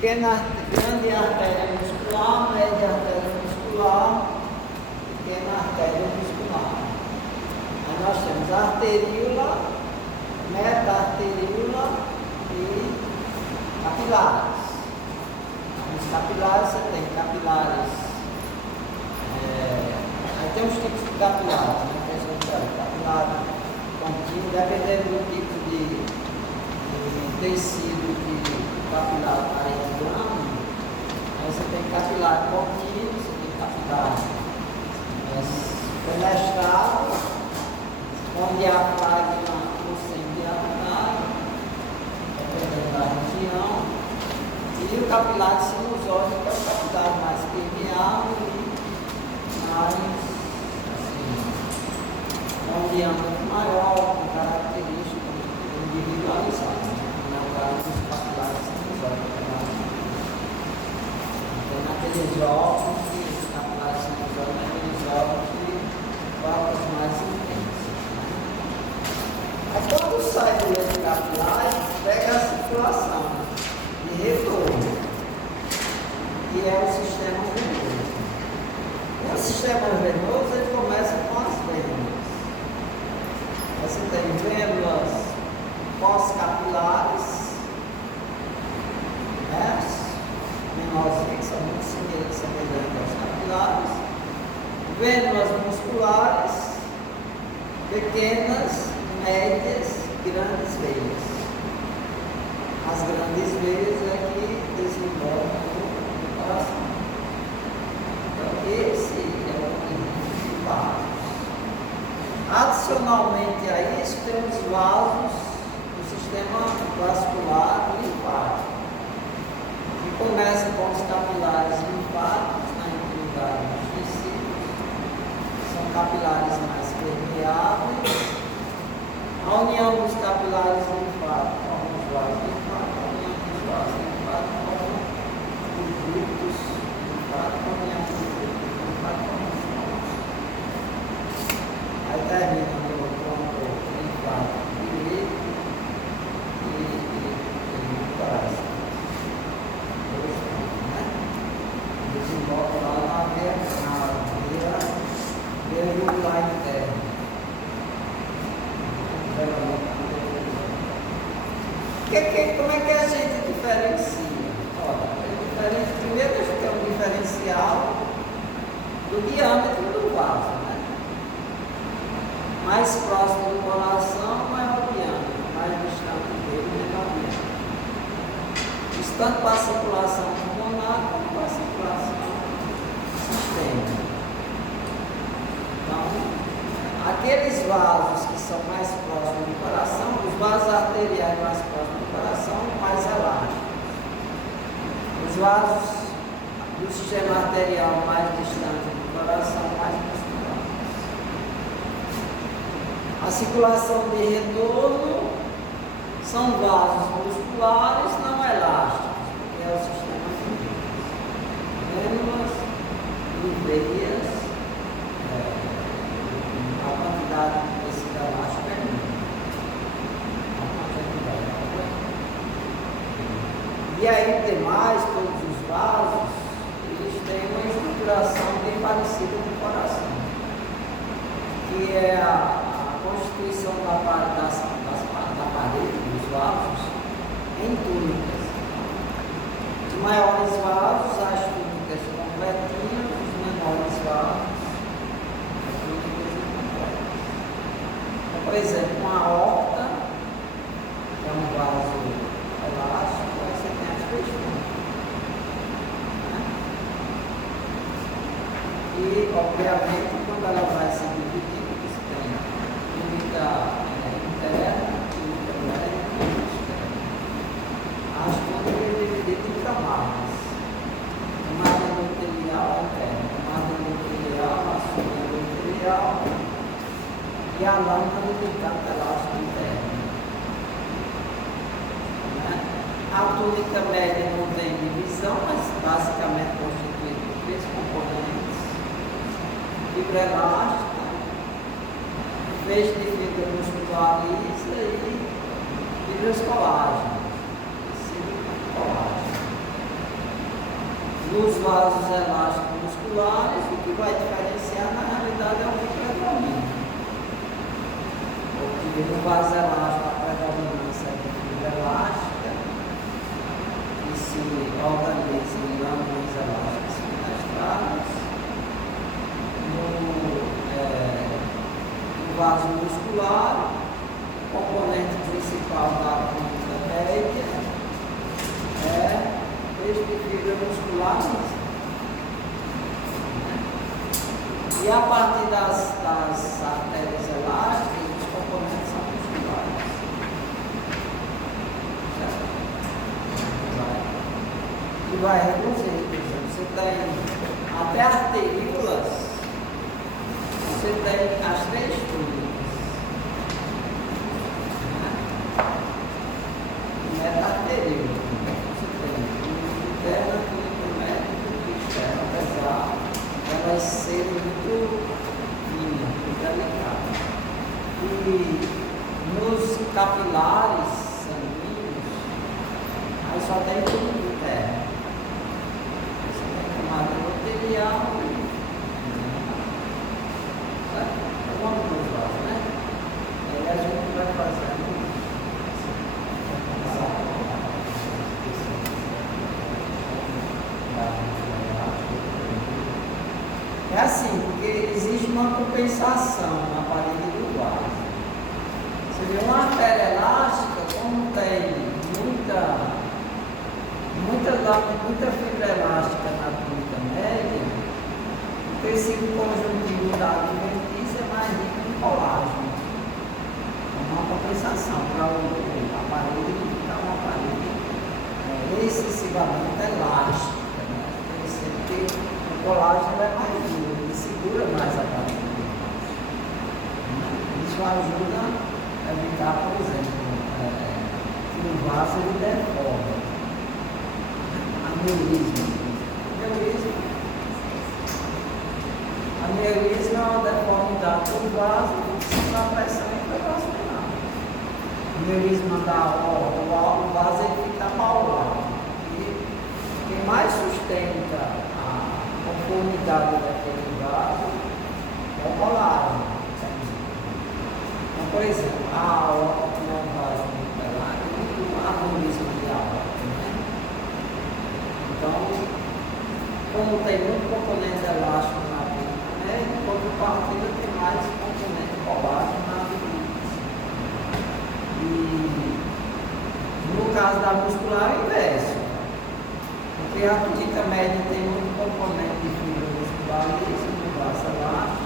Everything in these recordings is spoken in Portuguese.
grande artéria muscular, média artéria muscular, pequena artéria muscular. Aí nós temos a arteríola, meta-arteríola e capilares. Os capilares, você tem capilares, aí tem os tipos de capilares, né? Capilar contínuo, dependendo do tipo de tecido que o capilar está irrigando. Aí você tem capilar contínuo, você tem capilar fenestrado, com diafragma ou sem diafragma, dependendo da região. E o capilar sinusóide, que é o capilar mais permeável e mais um diâmetro maior, com características individualizadas, no caso dos capilares sinusóides. Então, naqueles órgãos, os capilares sinusóides, naqueles órgãos de corpos mais intensos. Aí, quando sai do leito capilar, pega a circulação de retorno, que é o sistema venoso. E o sistema venoso, ele começa com as vênulas. Você tem vênulas pós-capilares, menorzinhas, que são muito semelhantes aos capilares, vênulas musculares, pequenas, médias, grandes veias. As grandes veias é que desenvolvem o coração. Então, esse é o mecanismo básico. Adicionalmente a isso, temos vasos do sistema vascular linfático, que começa com os capilares linfáticos na intimidade dos tecidos, são capilares mais permeáveis. A união dos capilares linfáticos com os vasos linfáticos, a união dos vasos linfáticos com os ductos linfáticos, a união dos ductos linfáticos com os vasos. Aí termina no tronco linfático direito e no coração. Desenvolve lá na veia jugular interna. Como é que a gente diferencia? Olha, primeiro a gente tem um diferencial do diâmetro do vaso, né? Mais próximo do coração, maior diâmetro, mais distante dele, menor diâmetro. Isso tanto para a circulação pulmonar como para a circulação sistêmica. Então, aqueles vasos que são mais próximos do coração, os vasos arteriais mais próximos do coração, mais elásticos. Os vasos do sistema arterial mais distante do coração, mais musculares. A circulação de retorno são vasos musculares não elásticos, que é o sistema venoso, vênulas e veias. A quantidade de tecido elástico é mínima. E aí, demais, todos os vasos, eles têm uma estruturação bem parecida com o coração, que é a constituição da parede dos vasos em túnicas. Os maiores vasos, as túnicas completinhas, os menores vasos, as túnicas incompletas. Então, por exemplo, uma aorta, que é um vaso elástico, aí você tem as três túnicas. Né? E, obviamente, quando ela vai se dividir, você tem túnica interna, túnica média e túnica externa. As túnicas divididas em camadas. Camada endotelial interna, camada endotelial, a sonda endotelial e a lâmina do ducto elástico interno. A túnica média não tem divisão, mas basicamente constituída por três componentes: fibra elástica, feixe de fibra muscular lisa e fibras colágenas, tecido colágeno. dos vasos elásticos musculares, o que vai diferenciar na realidade é o que predomina. Porque no vaso elástico a predominância é de fibra elástica, que se organiza em glândulas elásticas fenestradas. No vaso muscular, o componente principal da conduta média é este fibra muscular. E a partir das artérias elásticas, os componentes são musculares. Certo? E vai reduzir, por exemplo, você tem até arteríolas, você tem as três túnicas. Meta-arteríola. Você tem túnica interna, túnica média e túnica externa, apesar de elas serem muito finas, muito delicadas. E nos capilares sanguíneos, aí só tem túnica interna. Você tem camada arterial. Vamos nos vasos, né? Aí a gente vai fazendo. É assim, porque existe uma compensação na parede do vaso. Você vê uma artéria elástica, como tem muita fibra elástica na túnica média, o tecido conjuntivo da adventícia é mais rico em colágeno. É uma compensação para a parede ficar uma parede excessivamente elástica. Porque o colágeno é mais duro, ele segura mais a parede. Isso ajuda a evitar, por exemplo, que o vaso ele deforma. Aneurisma é uma deformidade do vaso que dá pressão intravaginal. Aneurisma da aorta, o vaso ele fica apaulado. E quem mais sustenta a conformidade daquele vaso é o colágeno. Então, por exemplo, a aorta que é um vaso muito pelado, é muito aneurisma de aorta. Então, como tem muito componente elástico na vida, em contrapartida tem mais componente colágeno na vida. E no caso da muscular é o inverso, porque a túnica média tem muito componente de fibra muscular lisa, no vaso elástico,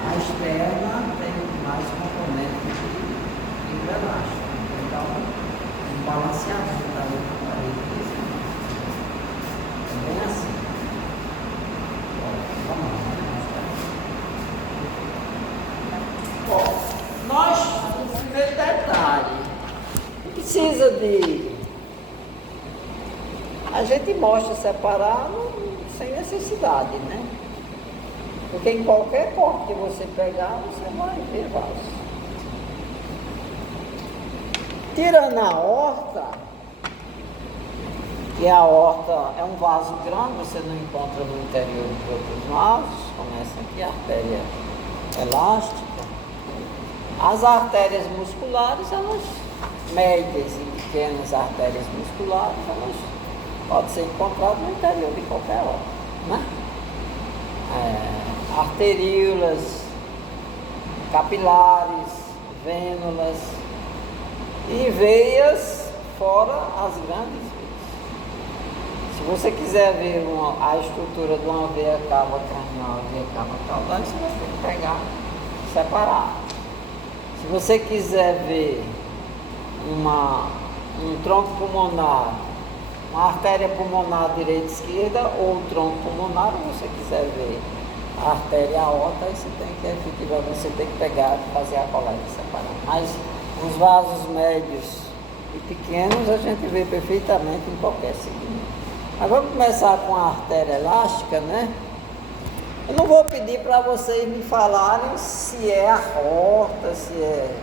a externa tem mais componente de fibra elástica. Então, um balanceamento ali na parede. Bem assim. Vamos lá. Bom, nós, o primeiro detalhe, precisa de. A gente mostra separado sem necessidade, né? Porque em qualquer corte que você pegar, você vai ver vaso. Tirando a aorta, e a aorta é um vaso grande, você não encontra no interior de outros vasos. Começa aqui a artéria elástica. As artérias musculares, elas, médias e pequenas artérias musculares, elas podem ser encontradas no interior de qualquer órgão, né? Arteríolas, capilares, vênulas e veias, fora as grandes veias. Se você quiser ver a estrutura de uma veia cava cranial e veia cava caudal, você vai ter que pegar separado. Se você quiser ver um tronco pulmonar, uma artéria pulmonar direita e esquerda, ou um tronco pulmonar, ou você quiser ver a artéria aorta, aí você tem que pegar e fazer a coleta separada. Mas os vasos médios e pequenos a gente vê perfeitamente em qualquer segmento. Mas vamos começar com a artéria elástica, né? Eu não vou pedir para vocês me falarem se é aorta, se é...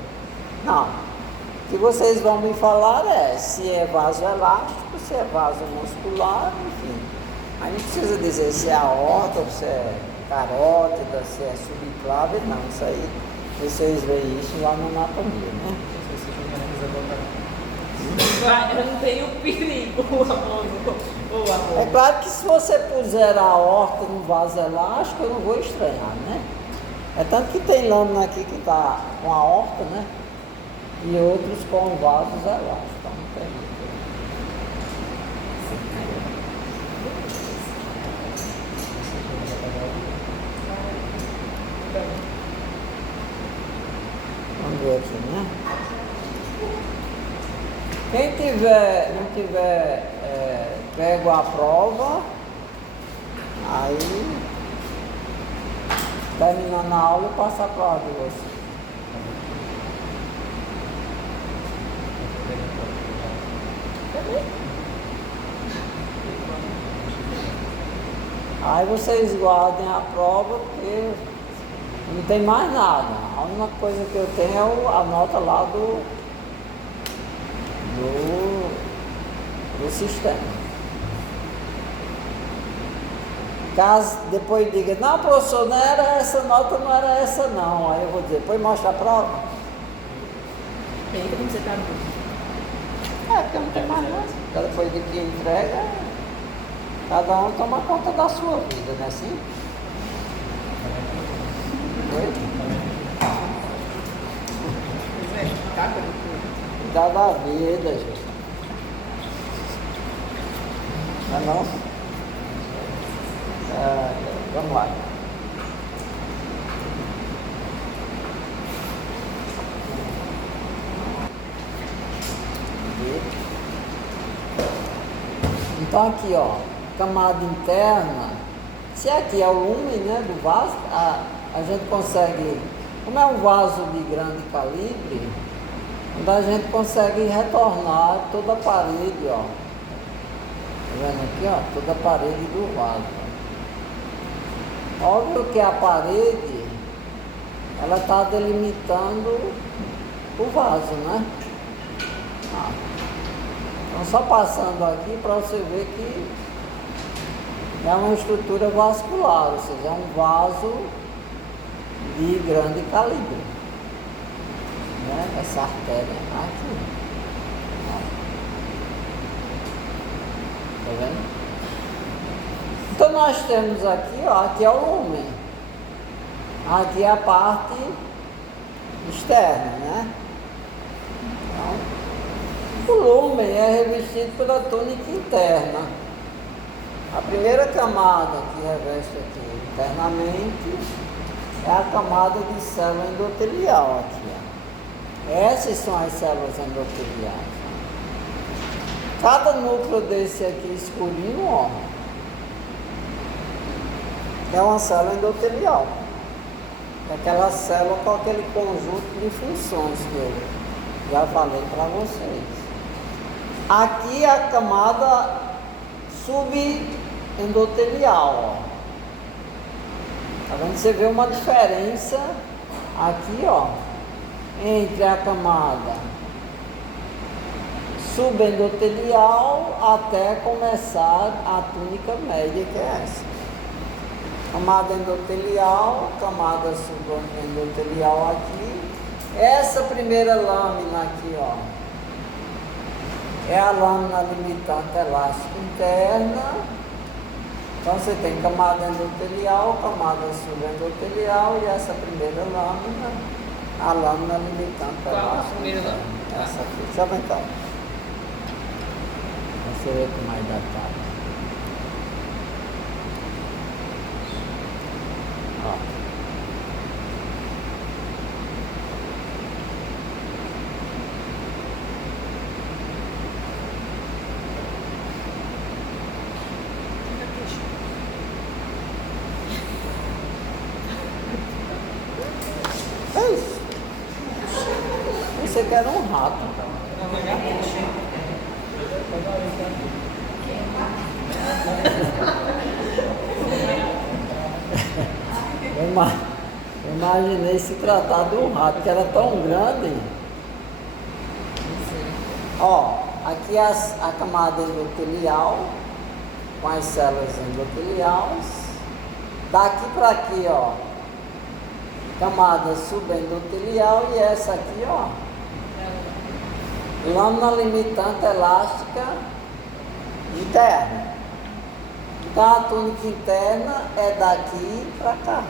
Não. O que vocês vão me falar é se é vaso elástico, se é vaso muscular, enfim. Aí não precisa dizer se é aorta, se é carótida, se é subclave, não. Isso aí, vocês veem isso lá na anatomia, né? Eu não tenho perigo, amor. É claro que se você puser a aorta no vaso elástico, eu não vou estranhar, né? É tanto que tem lâmina aqui que está com a aorta, né? E outros com vasos elásticos. Então não tem jeito. Vamos ver aqui, né? Quem não tiver pego a prova, aí terminando a aula eu passo a prova de você. Aí vocês guardem a prova porque não tem mais nada. A única coisa que eu tenho é a nota lá do sistema. Caso depois diga, não professor, não era essa nota, não era essa não. Aí eu vou dizer, depois mostra a prova. E aí como você tá? Porque não tem mais nada. Depois de que entrega, cada um toma conta da sua vida, não é assim? Cuidar da vida, gente. Não é não? Vamos lá. Então aqui, ó, camada interna, se aqui é o lume, né, do vaso, a gente consegue, como é um vaso de grande calibre, onde a gente consegue retornar toda a parede, ó. Tá vendo aqui, ó, toda a parede do vaso. Óbvio que a parede, ela está delimitando o vaso, né? Então só passando aqui para você ver que é uma estrutura vascular, ou seja, é um vaso de grande calibre, né? Essa artéria aqui. Tá vendo? Então nós temos aqui, ó, aqui é o lumen. Aqui é a parte externa, né? Então, o lumen é revestido pela túnica interna. A primeira camada que reveste aqui internamente é a camada de célula endotelial aqui, ó. Essas são as células endoteliais. Cada núcleo desse aqui escurinho, ó, é uma célula endotelial. É aquela célula com aquele conjunto de funções que eu já falei para vocês. Aqui é a camada subendotelial, ó. Tá vendo? Você vê uma diferença aqui, ó, entre a camada subendotelial até começar a túnica média, que é essa. Camada endotelial, camada subendotelial aqui. Essa primeira lâmina aqui, ó, é a lâmina limitante elástica interna. Então você tem camada endotelial, camada subendotelial e essa primeira lâmina, a lâmina limitante elástica. Qual a primeira lâmina? Essa aqui. Deixa eu ver então. Você vê com mais detalhe. Você quer um rato. Eu imaginei se tratar de um rato, que era tão grande. Ó, aqui é a camada endotelial, com as células endoteliais. Daqui para aqui, ó, camada subendotelial, e essa aqui, ó, lâmina limitante elástica interna. Então a túnica interna é daqui para cá.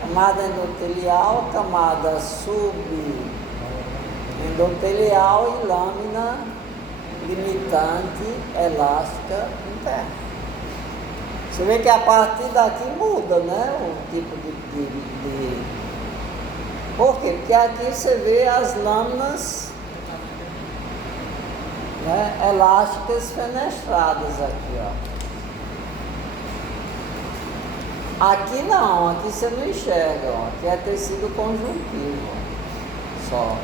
Camada endotelial, camada subendotelial e lâmina limitante elástica interna. Você vê que a partir daqui muda, né? O tipo de... Por quê? Porque aqui você vê as lâminas, né, elásticas fenestradas aqui, ó. Aqui não, aqui você não enxerga, ó. Aqui é tecido conjuntivo, ó, só.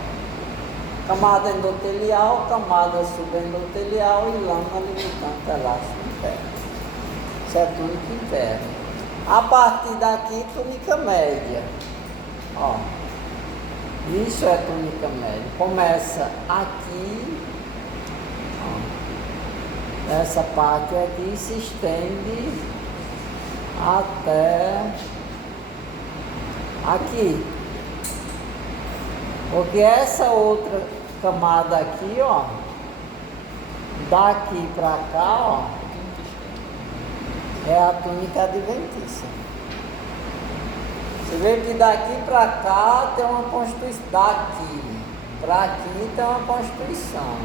Camada endotelial, camada subendotelial e lâmina limitante elástica interna. Isso é túnica interna. A partir daqui, túnica média. Ó. Isso é túnica média. Começa aqui, ó, essa parte aqui, se estende até aqui. Porque essa outra camada aqui, ó, daqui para cá, ó, é a túnica adventícia. Você vê que daqui para cá tem uma constituição, daqui para aqui tem uma constituição,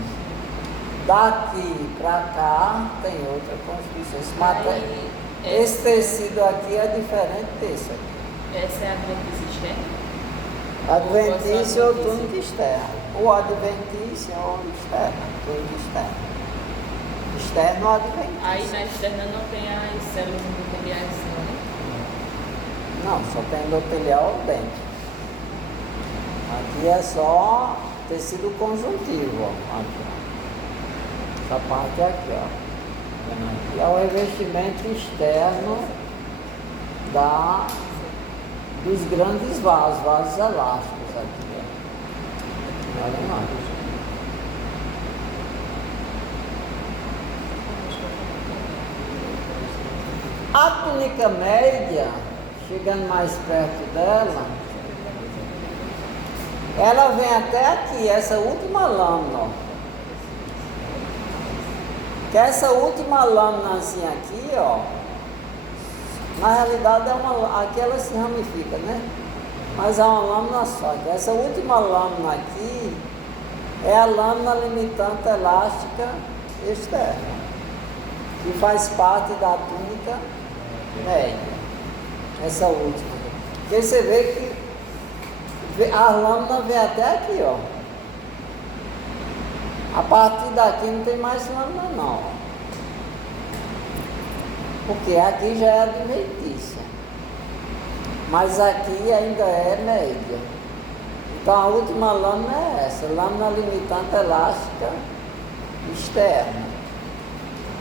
daqui para cá tem outra constituição. Esse tecido aqui é diferente desse aqui. Essa é a adventícia externa? Adventícia ou túnica externa. Ou adventícia ou externa, túnica externa. Externo ou adventícia. Aí na externa não tem as células endoteliais, não, né? Não, só tem endotelial dentro. Aqui é só tecido conjuntivo, ó. Aqui, ó. Essa parte aqui, ó. Aqui é o revestimento externo dos grandes vasos elásticos aqui, ó. Olha lá. A túnica média, chegando mais perto dela, ela vem até aqui, essa última lâmina, ó. Que essa última lâminazinha aqui, ó, na realidade aqui ela se ramifica, né? Mas é uma lâmina só. Que essa última lâmina aqui é a lâmina limitante elástica externa, que faz parte da túnica média. Essa última. Porque você vê que a lâmina vem até aqui, ó. A partir daqui não tem mais lâmina não. Porque aqui já é adventícia. Mas aqui ainda é média. Então a última lâmina é essa, lâmina limitante elástica externa.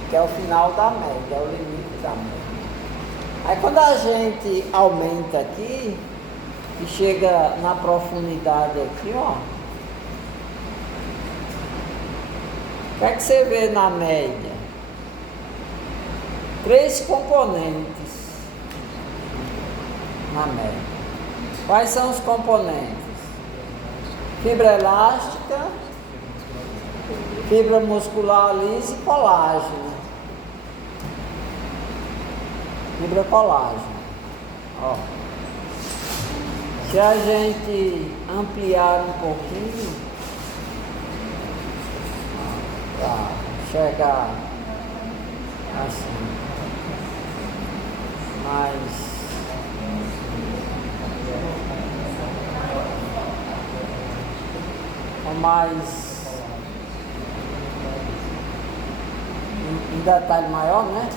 Que é o final da média, é o limite da média. Aí quando a gente aumenta aqui, e chega na profundidade aqui, ó. O que é que você vê na média? 3 componentes na média. Quais são os componentes? Fibra elástica, fibra muscular lisa e colágeno. Fibra colágeno. Ó. Se a gente ampliar um pouquinho, tá, chegar assim, mais um detalhe maior, né?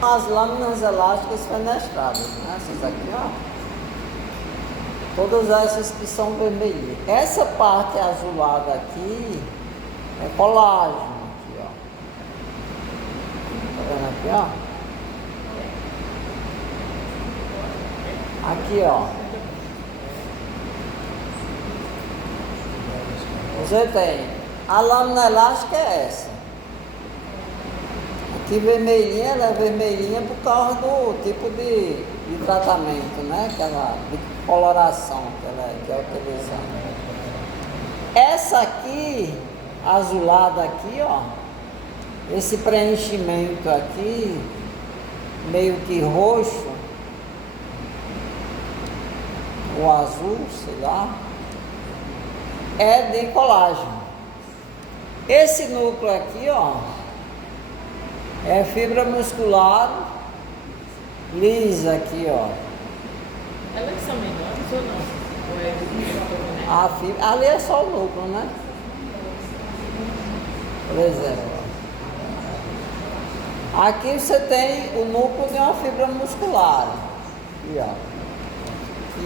As lâminas elásticas fenestradas, né? Essas aqui, ó. Todas essas que são vermelhinhas. Essa parte azulada aqui é colágeno, aqui, ó. Tá vendo aqui, ó? Aqui, ó. Você tem. A lâmina elástica é essa. Aqui vermelhinha, ela é vermelhinha por causa do tipo de tratamento, né? Aquela de coloração que é utilizada. Essa aqui, azulada aqui, ó. Esse preenchimento aqui, meio que roxo, ou azul, sei lá, é de colágeno. Esse núcleo aqui, ó, é fibra muscular lisa aqui, ó. Elas são menores ou não? Ou é A fibra, ali é só o núcleo, né? Por exemplo. Aqui você tem o núcleo de uma fibra muscular. Aqui, ó.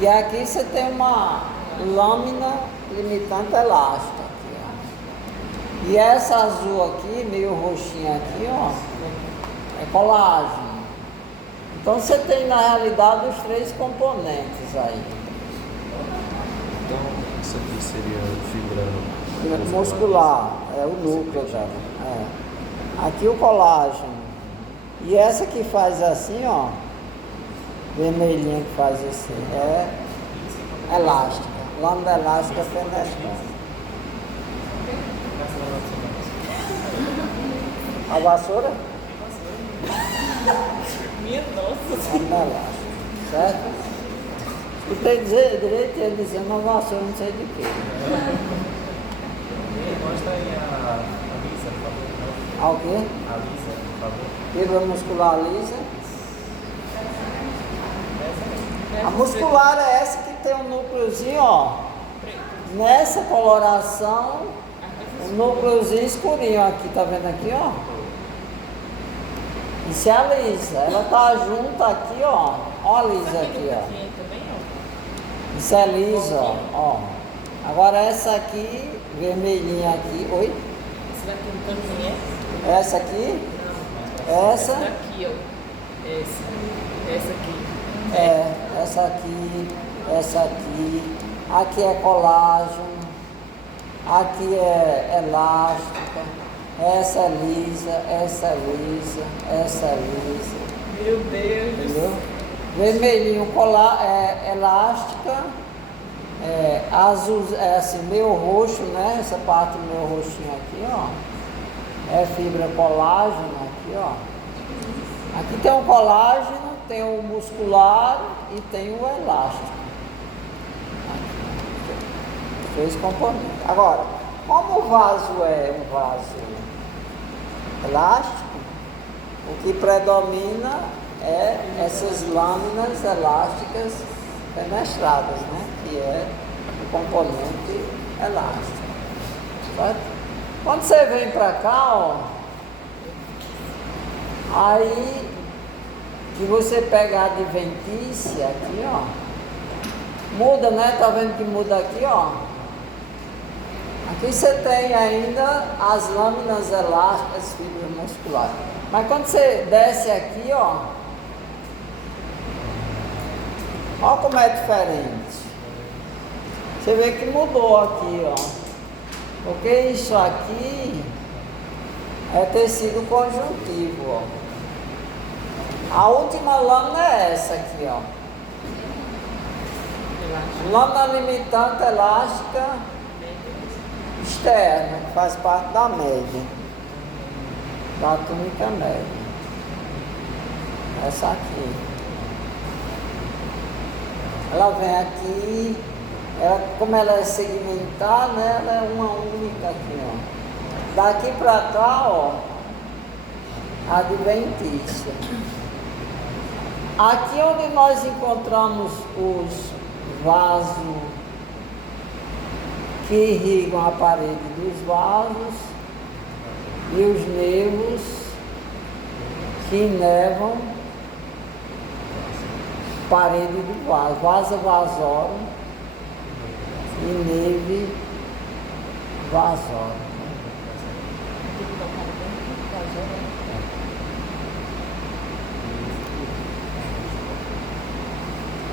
E aqui você tem uma lâmina limitante elástica. Aqui, ó. E essa azul aqui, meio roxinha aqui, ó, é colágeno. Então você tem na realidade os três componentes aí. Então isso aqui seria fibra Muscular, é o núcleo já. É. Aqui o colágeno. E essa que faz assim, ó, vermelhinha que faz assim, é elástica. Lâmina elástica fenestrada. A vassoura? minha nossa. Lâmina elástica, certo? Escutei dizer direito ele dizendo uma vassoura, não sei de quê. Mostra aí a lisa, por favor. A o quê? A lisa, por favor. Fibra muscular lisa. A muscular é essa que tem um núcleozinho, ó. Nessa coloração, o núcleozinho escurinho aqui, tá vendo aqui, ó? Isso é a lisa. Ela tá junto aqui, ó. Ó a lisa aqui, ó. Isso é lisa, ó. Agora essa aqui, vermelhinha aqui. Oi? Esse daqui no cantinho é? Essa aqui? Não. Essa? Daqui, ó. Essa aqui. Essa aqui, essa aqui. Aqui é colágeno. Aqui é elástica. Essa é lisa, essa é lisa, essa é lisa. Meu Deus. Entendeu? Vermelhinho elástica, azul, é assim, meio roxo, né? Essa parte meio roxinha aqui, ó. É fibra colágeno aqui, ó. Aqui tem o colágeno, tem o muscular e tem o elástico. Aqui. Três componentes. Agora, como o vaso é um vaso elástico, o que predomina é essas lâminas elásticas fenestradas, né? Que é o componente elástico. Certo? Quando você vem para cá, ó, aí que você pega a adventícia aqui, ó, muda, né? Tá vendo que muda aqui, ó? Aqui você tem ainda as lâminas elásticas, fibra muscular. Mas quando você desce aqui, ó, olha como é diferente. Você vê que mudou aqui, ó. Porque isso aqui é tecido conjuntivo, ó. A última lâmina é essa aqui, ó. Lâmina limitante elástica externa, que faz parte da média, da túnica média. Essa aqui. Ela vem aqui, como ela é segmentar, né? Ela é uma única aqui, ó. Daqui para cá, ó, adventícia. Aqui onde nós encontramos os vasos que irrigam a parede dos vasos e os nervos que inervam parede do vaso, vasa vasórum e neve vasórum.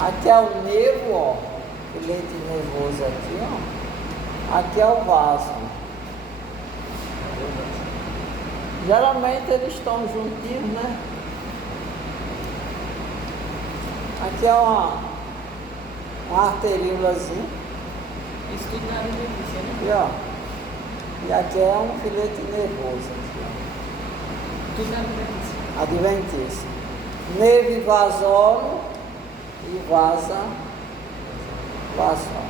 Aqui é o nervo, ó, filete nervoso aqui, ó. Aqui é o vaso. Geralmente eles estão juntinhos, né? Aqui é uma arteríolazinha. Isso tudo na adventista, né? Aqui, ó. E aqui é um filete nervoso. Aqui, ó. Tudo na adventista. Adventista. Neve vasórum e vasa vasórum.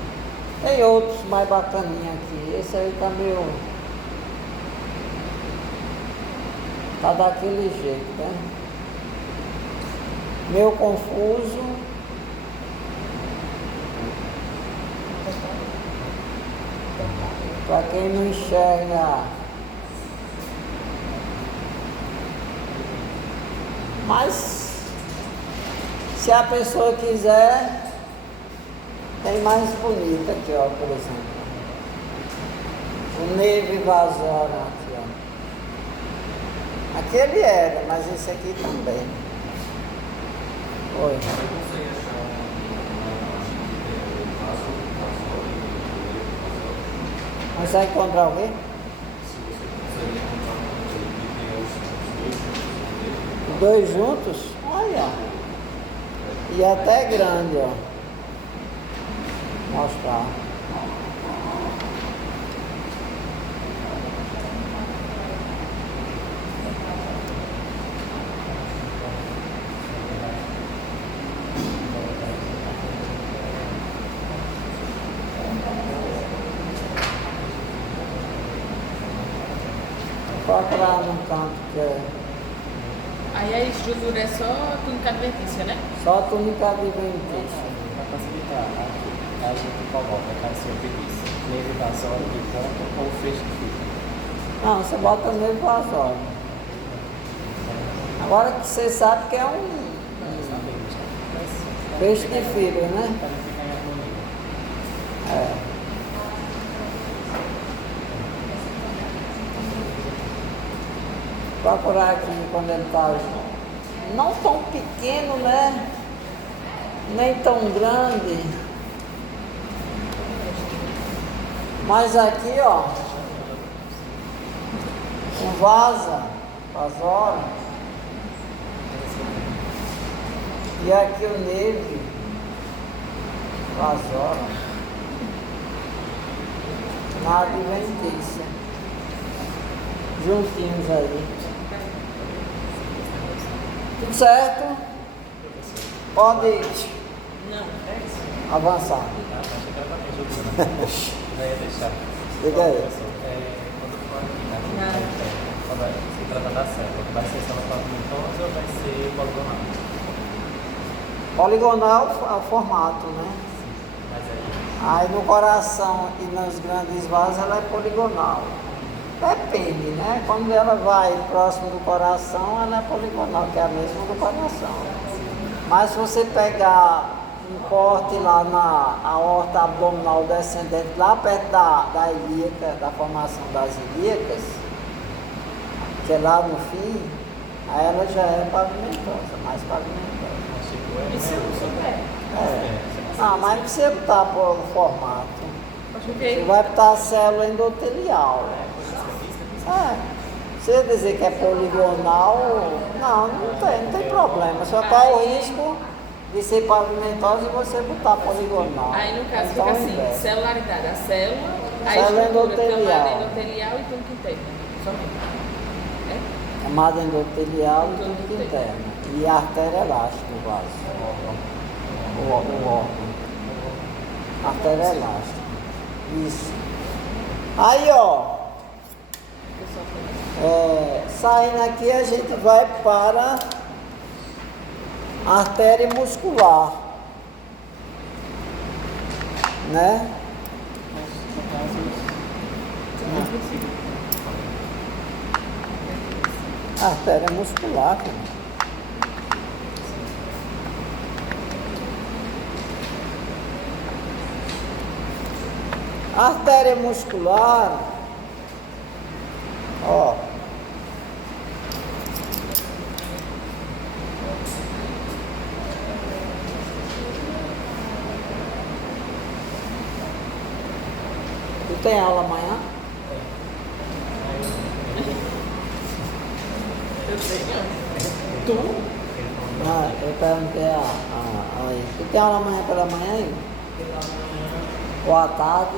Tem outros mais bacaninhos aqui. Esse aí tá meio... tá daquele jeito, né? Meio confuso. Para quem não enxerga. Mas se a pessoa quiser, tem mais bonita aqui, ó, por exemplo. O neve vasórum aqui, ó. Aquele era, mas esse aqui também. Oi. Consegue encontrar o quê? Os dois juntos? Olha. E até grande, ó. Vou mostrar. Procurar num canto que é Aí a estrutura é só túnica adventícia, né? só túnica adventista. Para facilitar, aqui a gente coloca, caso eu pedisse, neve vasórum de ponta ou feixe de fibra. Não, você bota neve vasórum. Agora que você sabe que é um Sabemos, né? Mas peixe de fibra, né? para não ficar em harmonia. É. Procurar aqui quando ele está não tão pequeno, né? Nem tão grande. Mas aqui, ó, um vasórum. E aqui o neve vasórum. Na adventista. Juntinhos aí. Tudo certo? Pode Não. avançar. Achei que era para mim, Juliana. Já ia deixar. Diga aí. Quando for aqui, né? Quando se trata da célula, vai ser célula pavimentosa ou vai ser poligonal? Poligonal é o formato, né? Mas aí, Aí no coração e nos grandes vasos ela é poligonal. Depende, né? Quando ela vai próximo do coração, ela é poligonal, que é a mesma do coração. Mas se você pegar um corte lá na aorta abdominal descendente, lá perto da ilíaca, da formação das ilíacas, que é lá no fim, aí ela já é pavimentosa, mais pavimentosa. achei que Isso eu não souber. Ah, mas não precisa botar por formato. Acho que Você aí vai botar a célula endotelial. Se eu dizer que é poligonal, não tem problema. Só qual o risco de ser pavimentosa e você botar poligonal. Aí no caso Então, fica assim, inverso. celularidade, a célula, a Célula estrutura, endotelial. camada endotelial e túnica interna. Somente. É? Camada endotelial e Tudo túnica tem. interna. E a artéria elástica no vaso. O órgão. Artéria elástica. Isso. Aí, ó. Saindo aqui a gente vai para a artéria muscular, né? Artéria muscular, cara. Artéria muscular, ó. Tu tem aula amanhã? Eu tenho. Tu? Ah, eu perguntei aí. Tu tem aula amanhã pela manhã aí? Pela manhã Ou à tarde?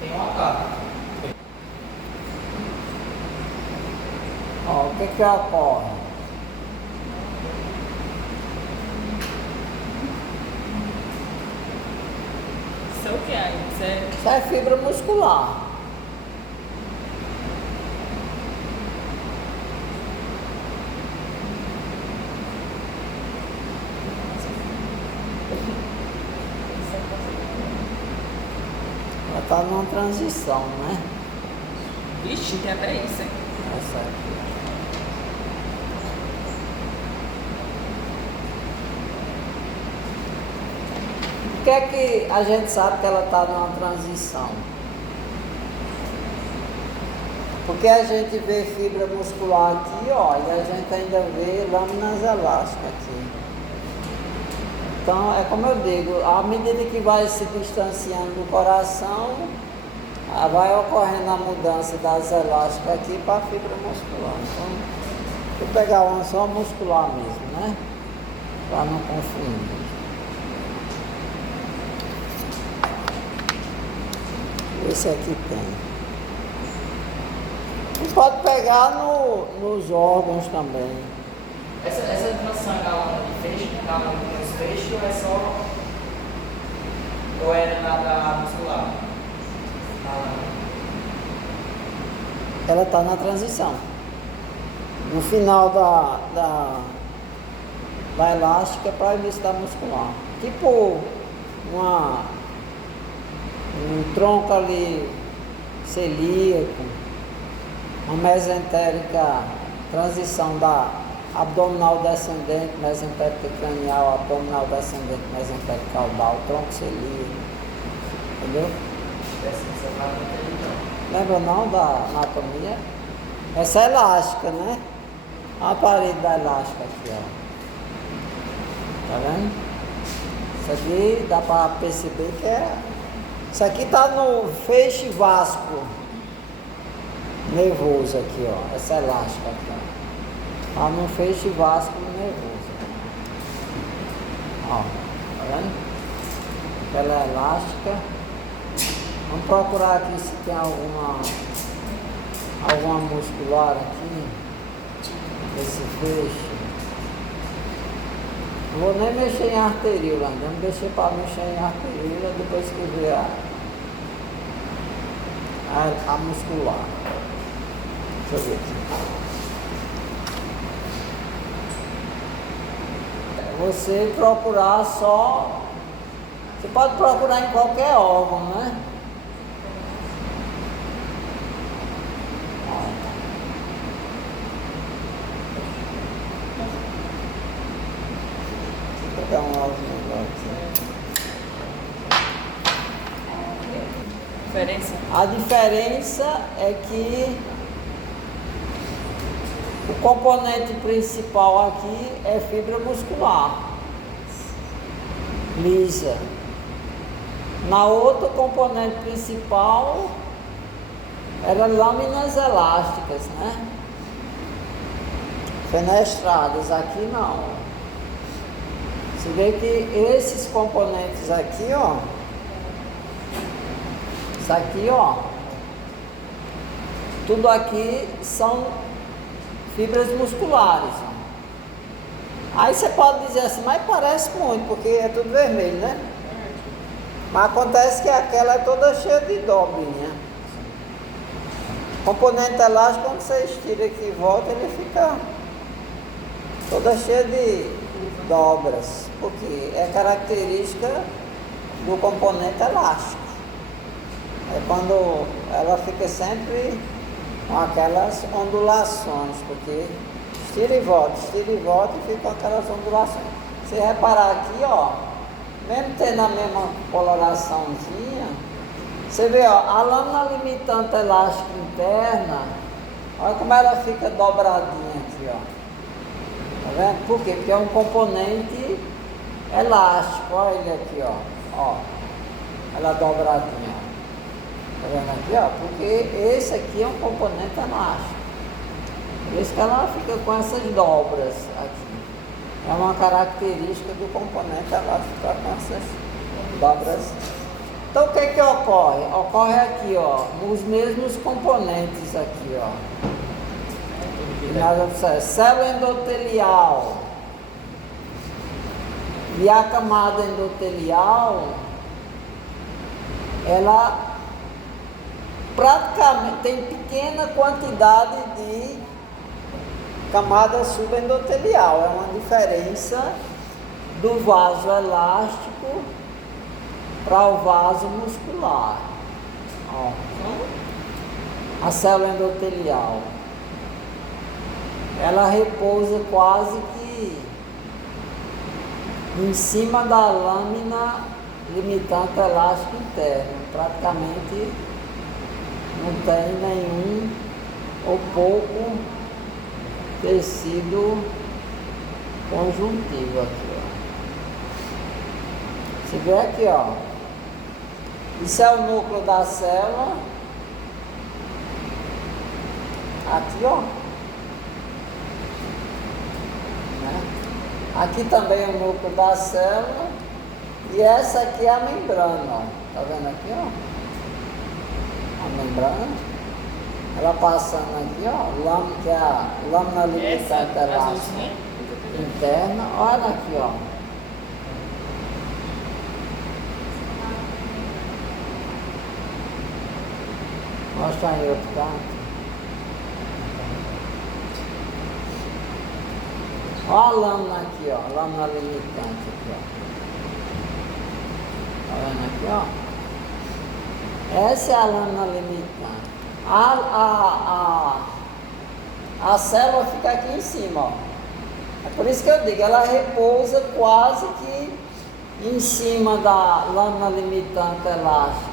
tem uma carta. Ó, o que ocorre? Isso é o que aí? Isso é... Isso é fibra muscular. Ela está numa transição, né? Vixe, tem até isso, hein? Essa aqui. Por que é que a gente sabe que ela está numa transição? Porque a gente vê fibra muscular aqui, ó, e a gente ainda vê lâminas elásticas aqui. Então, é como eu digo, à medida que vai se distanciando do coração, vai ocorrendo a mudança das elásticas aqui para a fibra muscular. Então, vou pegar uma só muscular mesmo, né? Para não confundir. Esse aqui tem. E pode pegar nos órgãos também. Essa transição é galana de feixe, galana de desfecho ou é só. Ou é na da muscular? Ela está na transição. No final da elástica para o início da muscular. Tipo um tronco ali celíaco, uma mesentérica, transição da abdominal descendente, mesentérica cranial, abdominal descendente, mesentérica caudal, tronco celíaco. Entendeu? Lembra não da anatomia? Essa é elástica, né? A parede da elástica aqui, ó. Tá vendo? Isso aqui dá para perceber que é. Isso aqui tá no feixe vasco nervoso aqui, ó. Essa elástica aqui, ó. Tá no feixe vasco nervoso. Ó, tá vendo? Ela é elástica. Vamos procurar aqui se tem alguma muscular aqui, esse feixe. Não vou nem mexer em arteríola, vamos deixar para mexer em arteríola depois que ver a muscular. Deixa eu ver aqui. Você procurar só, você pode procurar em qualquer órgão, né? Dar um aqui. Diferença? A diferença é que o componente principal aqui é fibra muscular lisa. Na outra, o componente principal era lâminas elásticas, né? Fenestradas. Aqui não. Você vê que esses componentes aqui, ó, isso aqui, ó, tudo aqui são fibras musculares. Aí você pode dizer assim, mas parece muito, porque é tudo vermelho, né? Mas acontece que aquela é toda cheia de dobrinha. Componente elástico, quando você estira aqui e volta, ele fica toda cheia de dobras, porque é característica do componente elástico. É quando ela fica sempre com aquelas ondulações, porque estira e volta e fica com aquelas ondulações. Se reparar aqui, ó, mesmo tendo a mesma coloraçãozinha, Você vê, ó, a lâmina limitante elástica interna, olha como ela fica dobradinha aqui, ó. Tá vendo? Por quê? Porque é um componente elástico, olha ele aqui, ó. Ela dobradinha. Tá vendo aqui, ó? Porque esse aqui é um componente elástico. Por isso que ela fica com essas dobras aqui. É uma característica do componente elástico, ficar com essas dobras. Então o que que ocorre? Ocorre aqui, ó, os mesmos componentes aqui, ó. Célula endotelial e a camada endotelial, ela praticamente tem pequena quantidade de camada subendotelial. É uma diferença do vaso elástico para o vaso muscular. Ó. A célula endotelial, ela repousa quase que em cima da lâmina limitante elástica interna. Praticamente não tem nenhum ou pouco tecido conjuntivo aqui, ó. Você vê aqui, ó. Isso é o núcleo da célula. Aqui, ó. Né? Aqui também é o núcleo da célula. E essa aqui é a membrana, ó. Tá vendo aqui, ó? A membrana. Ela passando aqui, ó. Que é a lâmina limitante elástica interna. Olha aqui, ó. Mostra aí outro canto. Olha a lâmina aqui, ó. A lâmina limitante aqui, ó. Tá vendo aqui, ó? Essa é a lâmina limitante. A célula fica aqui em cima, ó. É por isso que eu digo, ela repousa quase que em cima da lâmina limitante elástica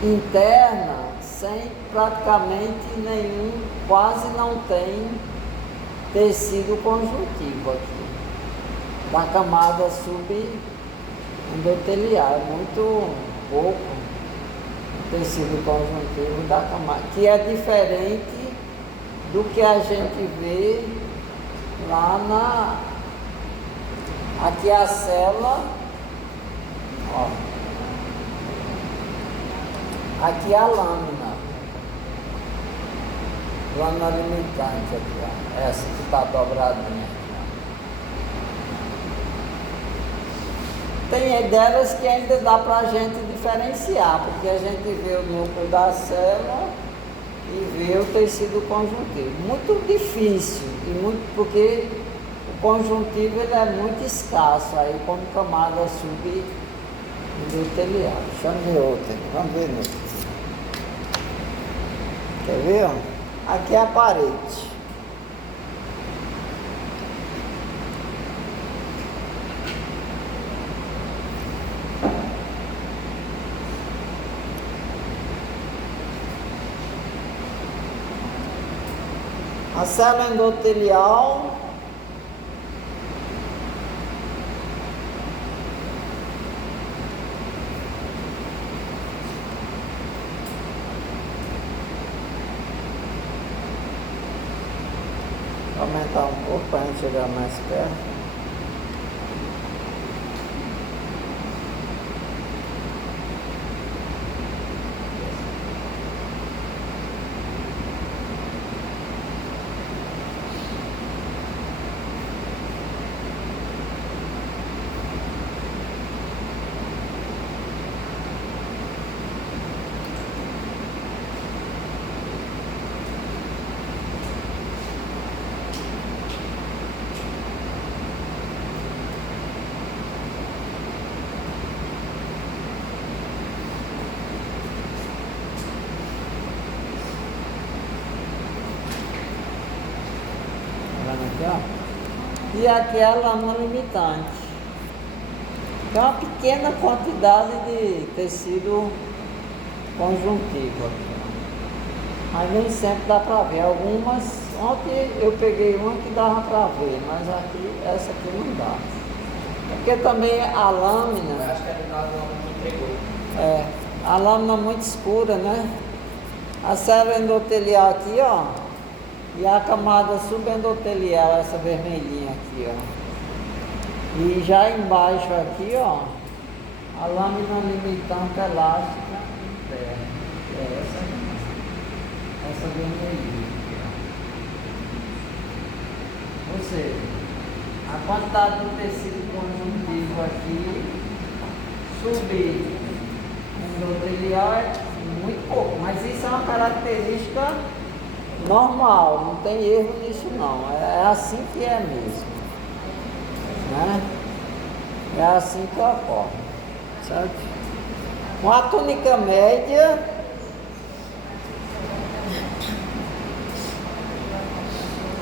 interna, sem praticamente nenhum, quase não tem tecido conjuntivo aqui, da camada subendotelial, é muito pouco tecido conjuntivo da camada, que é diferente do que a gente vê lá aqui a célula, ó. Aqui a lâmina limitante aqui, ó. Essa que está dobradinha aqui, ó. Tem delas que ainda dá para a gente diferenciar, porque a gente vê o núcleo da célula e vê o tecido conjuntivo. Muito difícil, porque o conjuntivo ele é muito escasso aí como camada subendotelial. Deixa eu ver outra, vamos ver outra. Quer ver? Ó? Aqui é a parede. A célula endotelial vou aumentar um pouco para a gente chegar mais perto. E aqui é a lâmina limitante. Tem uma pequena quantidade de tecido conjuntivo aqui. Mas nem sempre dá para ver. Algumas, ontem eu peguei uma que dava para ver, mas aqui, essa aqui não dá. Porque também a Eu lâmina, acho que era do lado que entregou. a lâmina muito escura, né? A célula endotelial aqui, ó, e a camada subendotelial, essa vermelhinha aqui, ó. E já embaixo aqui, ó, a lâmina limitante elástica interna, que é essa vermelhinha aqui, ó. Ou seja, a quantidade do tecido conjuntivo aqui subendotelial é muito pouco, mas isso é uma característica normal, não tem erro nisso não, é assim que é mesmo, né? É assim que ocorre, certo? Com a túnica média,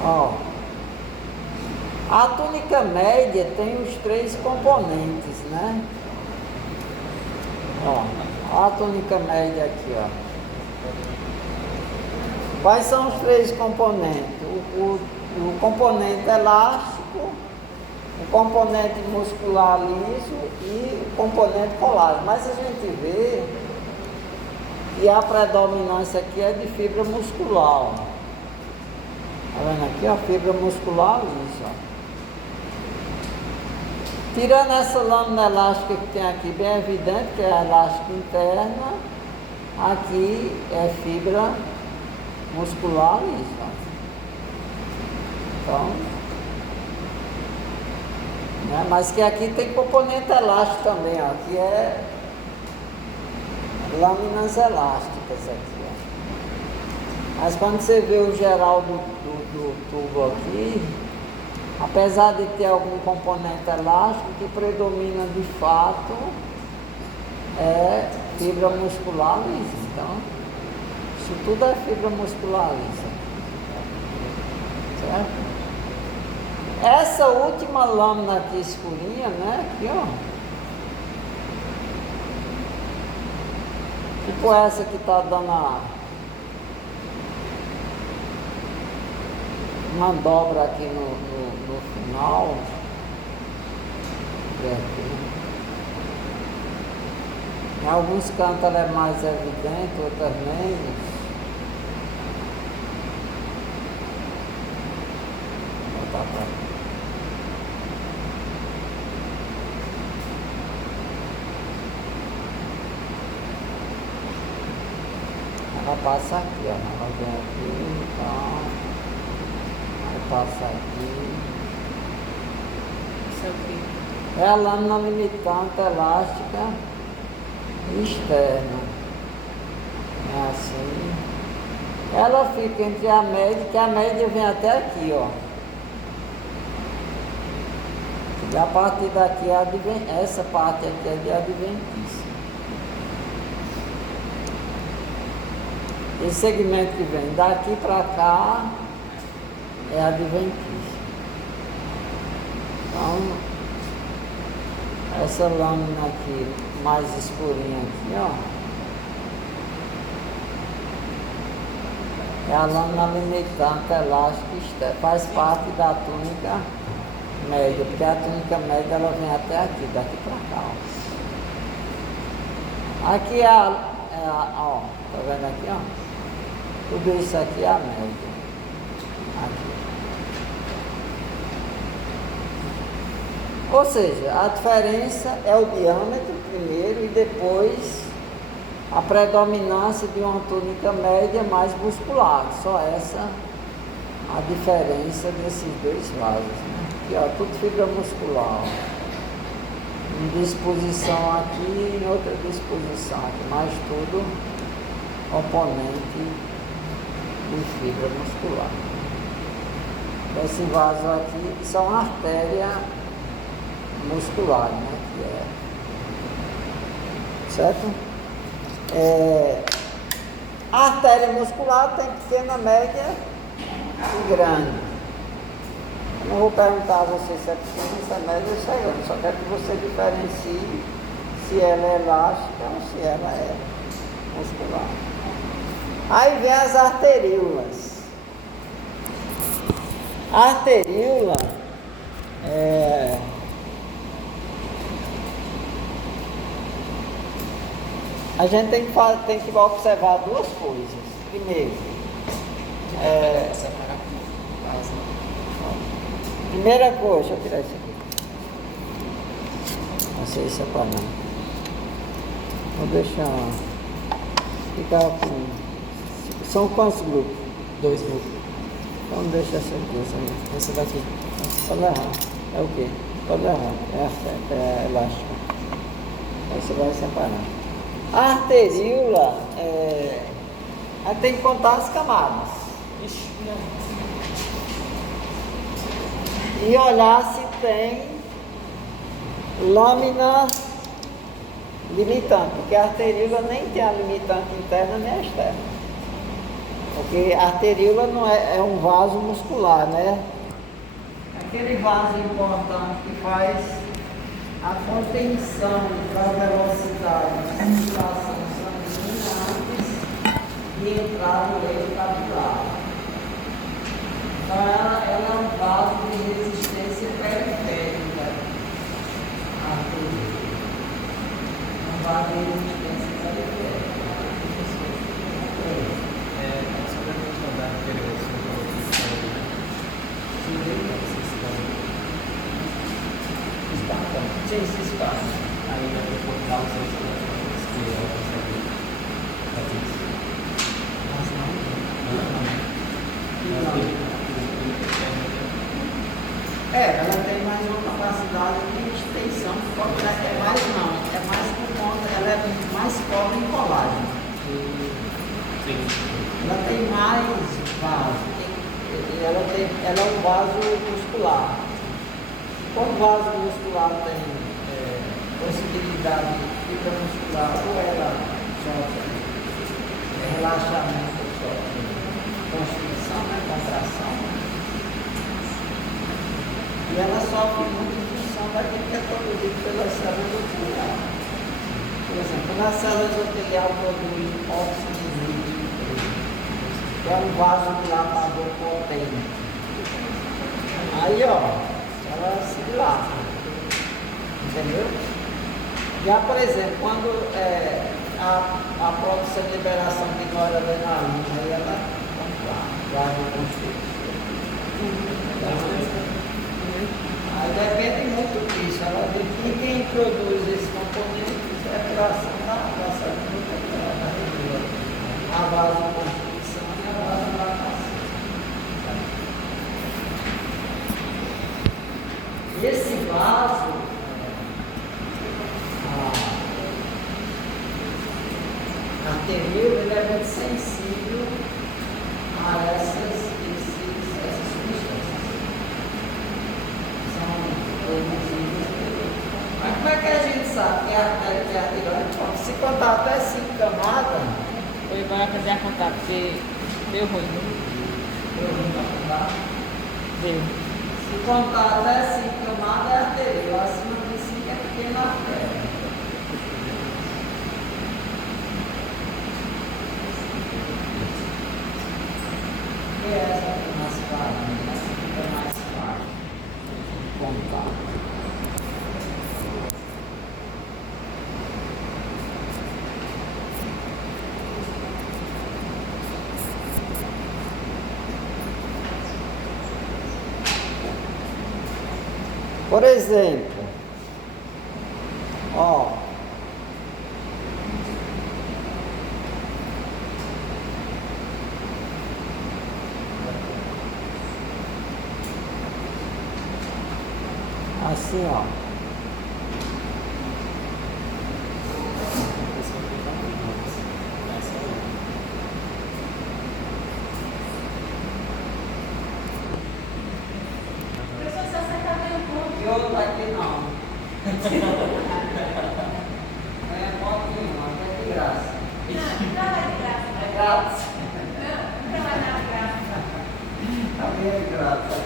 ó, a túnica média tem os 3 componentes, né? Ó, a túnica média aqui, ó. Quais são os 3 componentes? O componente elástico, o componente muscular liso e o componente colágeno. Mas a gente vê que a predominância aqui é de fibra muscular. Ó. Tá vendo aqui, ó, fibra muscular lisa. Ó. Tirando essa lâmina elástica que tem aqui, bem evidente que é a elástica interna, aqui é fibra muscular lisa. Então, né, mas que aqui tem componente elástico também, ó, que é lâminas elásticas aqui, ó. Mas quando você vê o geral do tubo aqui, apesar de ter algum componente elástico, que predomina de fato é fibra muscular lisa. Então, isso tudo é fibra muscular lisa. Certo? Essa última lâmina aqui escurinha, né? Aqui, ó. Tipo essa que tá dando uma dobra aqui no final. Em alguns cantos ela é mais evidente, outras menos. Vou botar pra cá. Ela passa aqui, ó. Ela vem aqui, então. Aí passa aqui. Isso aqui. É a lâmina limitante elástica externa. É assim. Ela fica entre a média, que a média vem até aqui, ó. E a partir daqui, essa parte aqui é de adventícia. Esse segmento que vem daqui para cá é adventícia. Então, essa lâmina aqui, mais escurinha aqui, ó, é a lâmina limitante elástica externa, faz parte da túnica média, porque a túnica média ela vem até aqui, daqui para cá, ó. Aqui ó, tá vendo aqui, ó? Tudo isso aqui é a média. Aqui. Ou seja, a diferença é o diâmetro primeiro e depois a predominância de uma túnica média mais muscular. Só essa a diferença desses dois lados. Né? Aqui, ó, tudo fibra muscular. Ó. Em disposição aqui e em outra disposição aqui, mas tudo componente de fibra muscular. Esse vaso aqui, isso é uma artéria muscular, né? Que é, certo? A artéria muscular tem pequena, média e grande. Eu não vou perguntar a você se é pequeno, se é médio ou se é grande. Só quero que você diferencie se ela é elástica ou se ela é muscular. Aí vem as arteríolas. A arteríola a gente tem que observar duas coisas. Primeiro, Separar as primeira coisa, deixa eu tirar isso aqui. Não sei separar. Vou deixar ficar com. São quantos grupos? 2 grupos. Então deixa essa aqui, Essa daqui. Pode errar. É o quê? Pode errar. É elástica. Aí você vai separar. A arteríola aí tem que contar as camadas. Ixi, não. E olhar se tem lâmina limitante, porque a arteríola nem tem a limitante interna nem externa. Porque a arteríola não é um vaso muscular, né? Aquele vaso importante que faz a contenção da velocidade de circulação sanguínea antes de entrar no leito capilar. Então ela é um vaso de resistência periférica. A arteríola. Um vaso de resistência periférica. Sobre a questão da anterior, Sim, se espalha. aí vai ter que cortar os instrumentos que ela consegue fazer isso. Ela tem mais uma capacidade de extensão, porque ela é mais não, é mais por conta, ela é mais pobre em colágeno. Sim. Ela tem mais vaso, ela é um vaso muscular. Quando o vaso muscular tem possibilidade de fibra muscular, ou ela sofre relaxamento, ou sofre constrição, né, contração, e ela sofre muito em função daquilo que é produzido pelas células endoteliais. Por exemplo, quando a célula endotelial produz óxido nítrico, que é um vasodilatador potente, aí ela se dilata, entendeu? Já, por exemplo, quando a produção de liberação de noradrenalina, aí ela vai reconstruir. Aí depende muito disso. E quem produz esse componente é a criação da célula endotelial, a vasoconstrição e a vasodilatação. Esse vaso, a arteríola, ele é muito sensível a essas substâncias. São produzidas. Mas como é que a gente sabe que a arteríola? Se contar até 5 camadas, Ele vai aprender a contar, porque deu ruim, né? eu vou contar. Deu. Se contar até 5 camadas é arteríola, acima de 5 é pequena artéria. E essa aqui mais clara, essa fica mais clara. Contar. Por exemplo, assim, e outro aqui não. É pouquinho, até de graça. É grátis. A minha é grátis.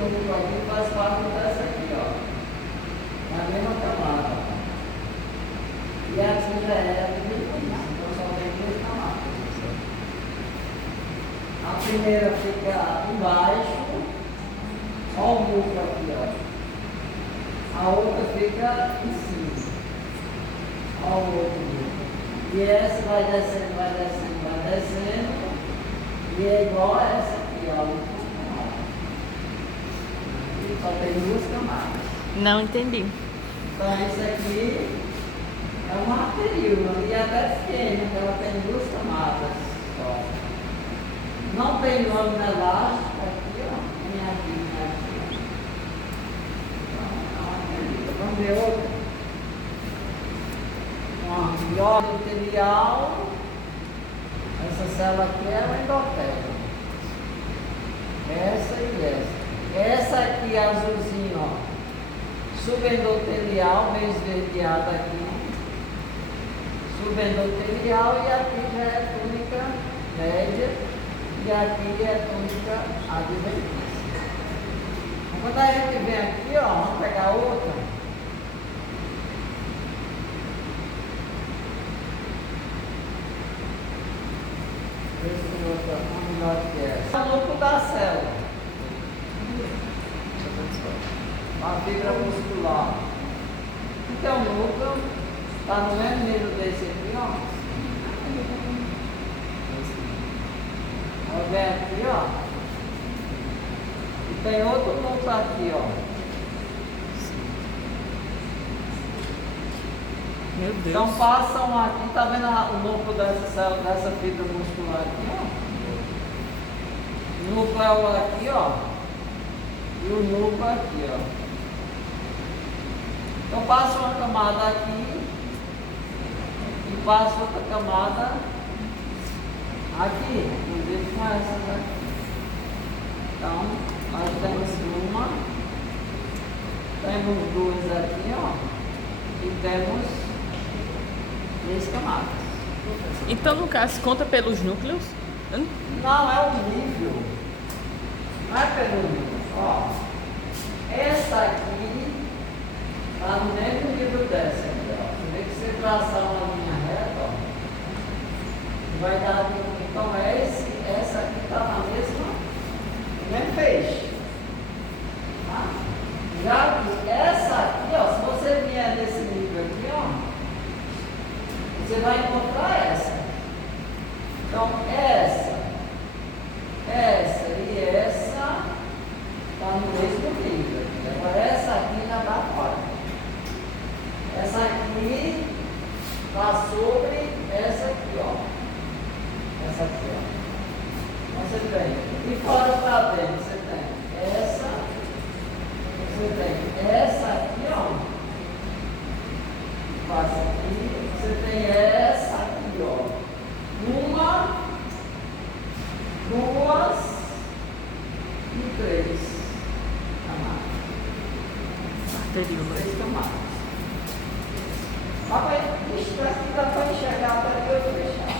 núcleo aqui faz parte dessa aqui, ó. Na mesma camada. E aqui já é a mesma coisa. Então só tem duas camadas. A primeira fica embaixo, só o núcleo aqui, ó. A outra fica em cima. Olha o outro núcleo. E essa vai descendo, vai descendo, vai descendo. E é igual a essa aqui, ó. Só tem duas camadas. Não entendi. Então esse aqui é uma arteríola e até pequena, então ela tem duas camadas só. Não tem lâmina elástica aqui, ó. Nem aqui, nem aqui. Então é uma arteríola. Vamos ver outra. Uma mioma endotelial. Essa célula aqui é uma endotélio. Essa e essa. Essa aqui azulzinho, ó. Subendotelial, meio esverdeada aqui. Subendotelial e aqui já é túnica média e aqui é túnica adventícia. Quando a gente vem aqui, ó, vamos pegar outra. Esse outro é melhor que essa. É o núcleo da célula. Uma fibra muscular. Então o núcleo está no mesmo nível desse aqui, ó. Vou ver aqui, ó. E tem outro núcleo aqui, ó. Meu Deus. Então passam aqui, tá vendo o núcleo dessa célula, dessa fibra muscular aqui, ó? O núcleo é o aqui, ó. E o núcleo aqui, ó. Então passa uma camada aqui e passa outra camada aqui, inclusive com essas aqui. Então, nós temos duas aqui, ó, e temos 3 camadas. Então, no caso, conta pelos núcleos? Não, é o nível. Não é pelo nível. Ó, essa aqui está no mesmo nível dessa aqui, ó. Você vê que você traçar uma linha reta, ó, vai dar. Então essa aqui está na mesma, no mesmo feixe. Tá? Já que essa aqui, ó, se você vier nesse nível aqui, ó, você vai encontrar essa. Então essa e essa está no mesmo nível. Agora essa aqui já está fora. Essa aqui está sobre essa aqui, ó. Essa aqui, ó. Então você tem de fora para dentro, você tem essa, você tem essa aqui, ó. Passa aqui, você tem essa aqui, ó. Uma, duas e 3 camadas. Arteríola. 3 camadas. Isso daqui dá para enxergar até eu fechar.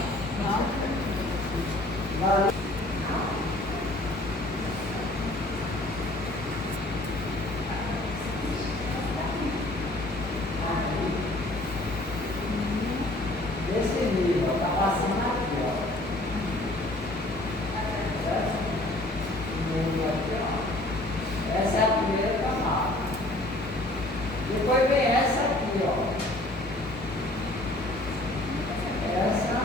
Tá? Valeu. Desse nível, está passando aqui, ó. Certo? Aqui, ó. Essa é a primeira camada. Depois vem essa aqui, ó. Essa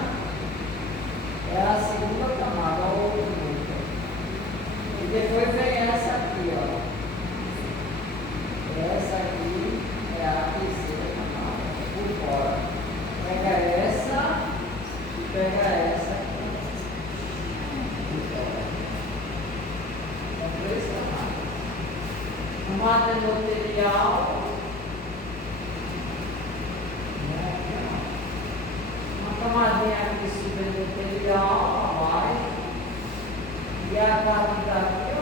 é a segunda camada, a outra núcleo. E depois vem essa aqui, ó. Essa aqui é a terceira camada, por fora. Pega essa e pega essa aqui. São 3 camadas. Camada endotelial. Camadinha aqui subendotelial, abaixo, e a camada aqui, ó,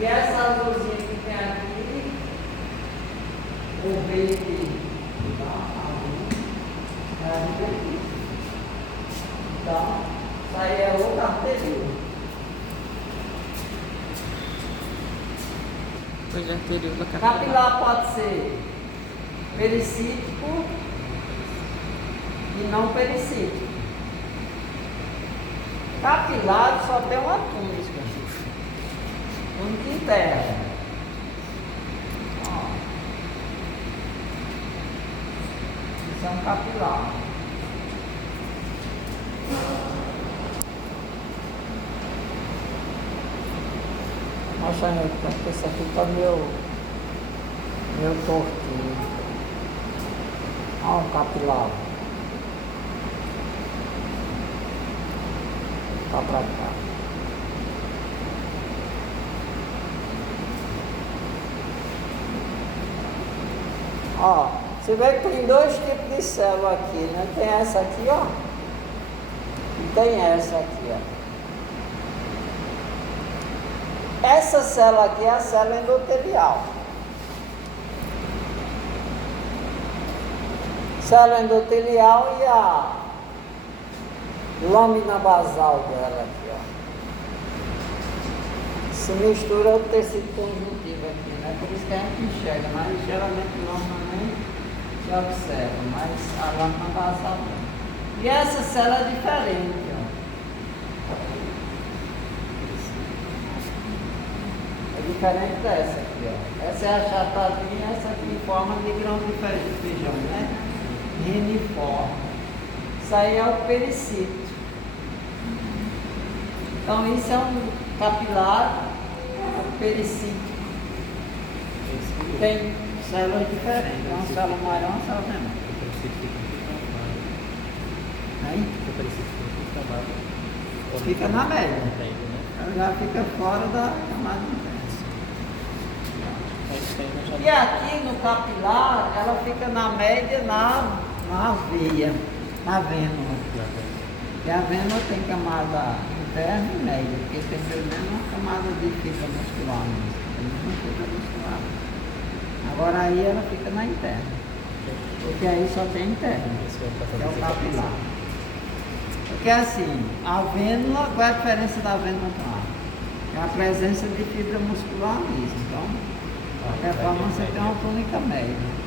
e essa azulzinha que tem aqui, o verde, então, isso aí é outra arteríola. Depois da anterior capilar. Capilar pode ser pericítico e não pericítico. Capilar só tem uma túnica, túnica interna. Ó. Isso é um capilar. Nossa, esse aqui tá meu tortinho. Olha o capilar. Tá pra cá. Ó, você vê que tem dois tipos de célula aqui, né? Tem essa aqui, ó. E tem essa aqui, ó. Essa célula aqui é a célula endotelial. Célula endotelial e a lâmina basal dela aqui, ó. Se mistura o tecido conjuntivo aqui, né? Por isso que a gente enxerga, mas geralmente não nem se observa, mas a lâmina basal não. E essa célula é diferente, ó. É diferente dessa aqui, ó. Essa é achatadinha, essa aqui em forma de grão de feijão, né? Reniforme. Isso aí é o pericito. Então isso é um capilar pericito. Tem células diferentes. Uma célula maior, uma célula menor. Aí? Fica na média. Ela já fica fora da camada interna. E aqui no capilar, ela fica na média na veia, na vênula. E a vênula tem camada interna e média, porque tem pelo menos uma camada de fibra muscular mesmo. Tem uma fibra muscular. Agora aí ela fica na interna. Porque aí só tem interna, que é o capilar. Porque assim, a vênula, qual é a diferença da vênula para a? É a presença de fibra muscular mesmo. Então, de qualquer forma você tem uma túnica média.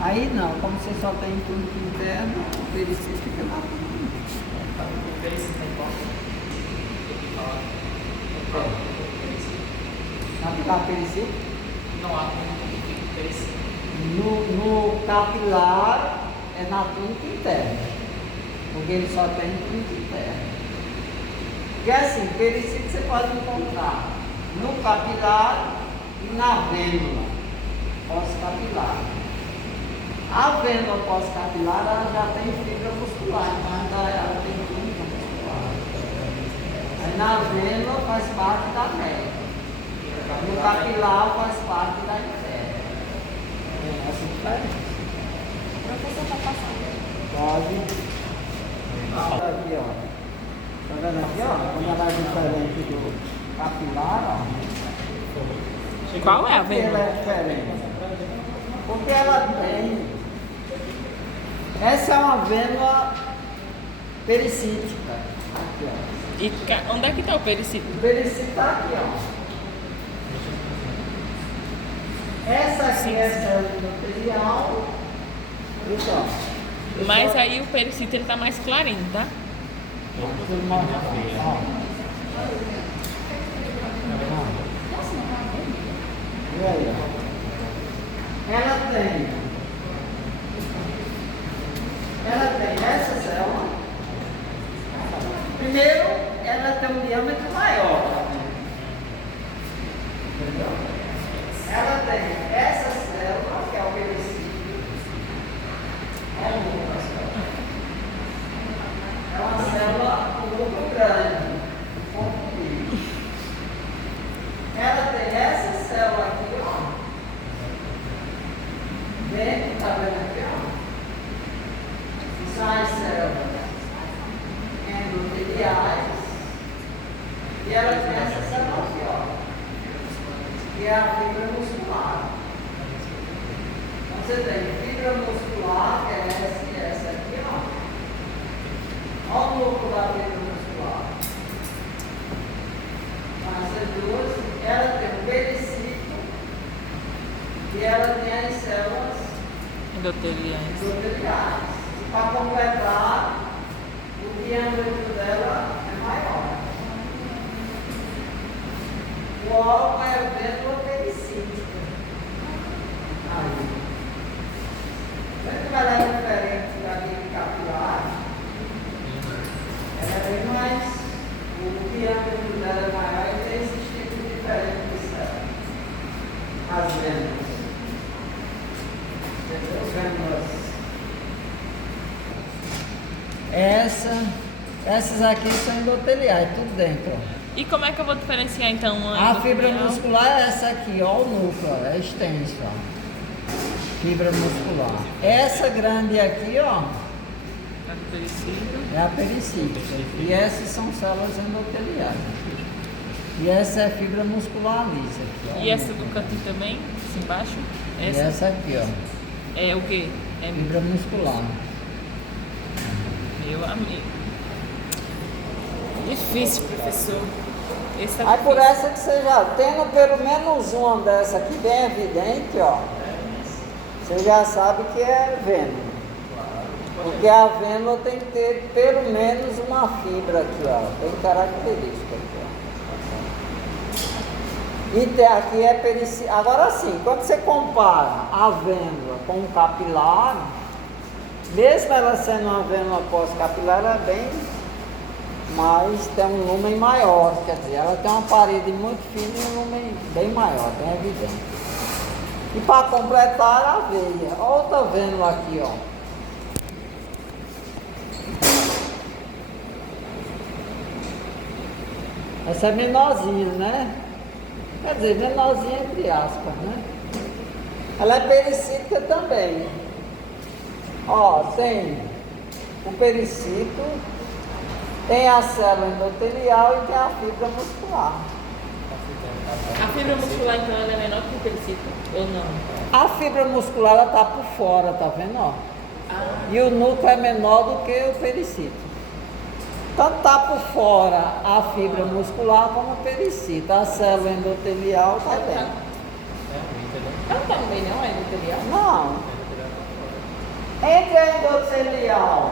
Aí não, como você só tem túnica interna, o pericito fica na túnica. O pericito tem qual? Capilar pericito? Não há túnica pericito. No capilar é na túnica interna. Porque ele só tem túnica interna. E assim, pericito você pode encontrar no capilar e na vênula pós-capilar. A vênula pós-capilar ela já tem fibra muscular, então ela tem túnica muscular. Aí na vênula faz parte da média. No capilar faz parte da interna. É essa diferença. O professor está passando. Pode. Olha aqui, ó. Tá vendo aqui, ó? Quando ela é diferente do capilar, ó. Qual é a Por que ela vênula? é diferente? Porque ela tem. Essa é uma vênula pericítica. Aqui, ó. E onde é que está o pericito? O pericito está aqui, ó. Essa aqui é a célula endotelial. Isso, ó. Mas aí o pericito ele tá mais clarinho, tá? E aí, ó. Ela tem essa célula. Primeiro, ela tem um diâmetro maior. Entendeu? Ela tem essa célula, que é o pericito. É uma célula um pouco grande, um pouco comprido. Ela tem essa célula aqui, ó. Vem, tá vendo aqui, ó? São as células endoteliais. E ela tem essa célula aqui, ó. Que é a fibra muscular. Então você tem fibra muscular, que é essa e essa aqui, ó. Olha o núcleo da fibra muscular. Então, essas duas, ela tem um pericito E ela tem as células Endoteliais. endoteliais. E para completar, o diâmetro dela é maior. O órgão é vênula pericítica. Aí. Vendo que ela é diferente daquele capilar? Ela é bem mais. O diâmetro dela é maior e tem esses tipos diferentes de células. As vênulas. Entendeu? Vênulas. Essas aqui são endoteliais, tudo dentro. Ó. E como é que eu vou diferenciar então uma A fibra endotelial? muscular é essa aqui, ó, o núcleo, ó, é extenso, ó. Fibra muscular. Essa grande aqui, ó, A do pericílio. é a pericítica. E essas são células endoteliais. E essa é a fibra muscular lisa aqui, ó. E essa do cantinho também, assim embaixo? E essa aqui, ó, é o quê? É fibra muscular. meu amigo. Difícil, professor. Esse tá Aí por difícil. essa que você já tendo pelo menos uma dessa aqui bem evidente, ó, você já sabe que é vênula. Porque a vênula tem que ter pelo menos uma fibra aqui, ó, bem característica aqui, ó. E aqui é pericílio. Agora sim, quando você compara a vênula com o capilar, mesmo ela sendo uma vênula pós-capilar, ela é bem, mas tem um lumen maior, quer dizer, ela tem uma parede muito fina e um lumen bem maior, bem evidente. E para completar a veia, outra vênula aqui, ó. Essa é menorzinha, né? Quer dizer, menorzinha entre aspas, né? Ela é pericítica também. Ó, tem o pericito, tem a célula endotelial e tem a fibra muscular. A fibra muscular, então, ela é menor que o pericito? Ou não? A fibra muscular, ela tá por fora, tá vendo? Ó? E o núcleo é menor do que o pericito. Tanto tá por fora a fibra muscular como o pericito. A célula endotelial tá dentro. Ela não tá no meio, não? É endotelial? Não. Entre a endotelial,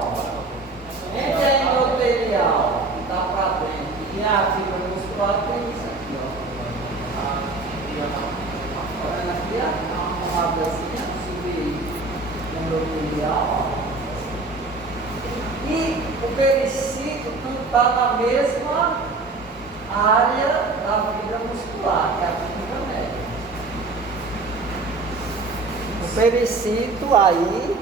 que tá pra dentro, e a fibra muscular tem isso aqui, ó. Olha aqui, ó, uma camadazinha subendotelial, ó. E o pericito está na mesma área da fibra muscular, que é a fibra média. O pericito aí